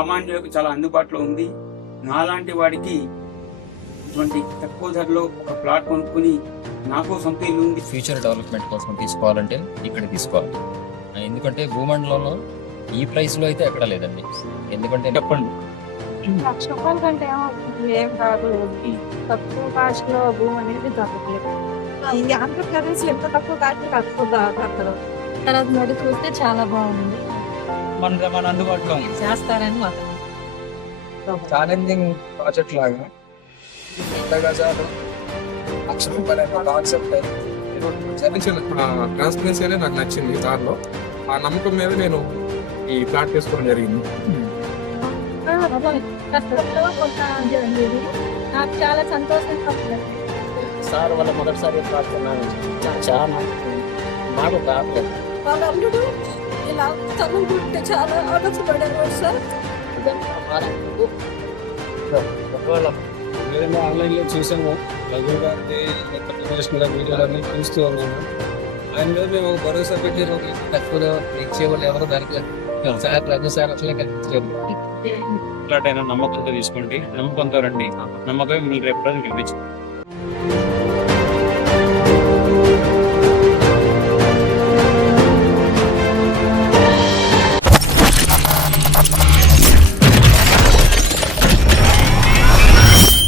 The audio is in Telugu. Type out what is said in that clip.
సామాన్యులకు చాలా అందుబాటులో ఉంది. నాలాంటి వాడికి ఇటువంటి తక్కువ ధరలో ఒక ప్లాట్ కొనుక్కుని నాకు సొంత ఇల్లు ఉంది. ఫ్యూచర్ డెవలప్మెంట్ కోసం తీసుకోవాలంటే ఇక్కడ తీసుకోవాలి. ఎందుకంటే భూమండలంలో ఈ ప్రైస్ లో అయితే ఎక్కడ లేదండి. ఎందుకంటే చెప్పండి. రూపాయల కంటే ఏం కాదు, తక్కువ కాస్ట్ లో భూమి అనేది దొరకలేదు. ఇది ఆంధ్రప్రదేశ్ ఎంత తక్కువ కాస్ట్ తక్కువ దొరకదు. తర్వాత మరి చూస్తే చాలా బాగుంది. మన అందుబాటులో చేస్తారని మాత్రం ఛాలెంజింగ్ ప్రాజెక్ట్ లాగా ₹1,00,000 కాన్సెప్ట్ ట్రాన్స్పరెన్సీ అనేది నాకు నచ్చింది. దానిలో ఆ నమ్మకం మీద నేను ఈ ప్లాట్ తీసుకోవడం జరిగింది. కష్టంలో కొంత జరిగింది. నాకు చాలా సంతోషంగా ఉంది. సార్ వాళ్ళ మొదటిసారి ప్రార్థనాలు చాలా మాట రావట్లేదు. వాళ్ళ అల్లుడు ఇలా చదువుకుంటే చాలా ఆలోచపడేవాడు సార్. ఆన్లైన్ లో చూసాము, రఘు గారి ఇంటర్నేషనల్ వీడియోలన్నీ చూస్తూ ఉన్నాము. ఆయన మీద మేము ఒక భరోసా పెట్టి తక్కువ ఇచ్చేవాళ్ళు ఎవరు దొరకలేదు. సార్ రఘు సార్ అట్లే కనిపించారు. నమ్మకంతో తీసుకోండి, నమ్మకంతో రండి. నమ్మకం మిమ్మల్ని రేపు రోజు గెలిపించండి.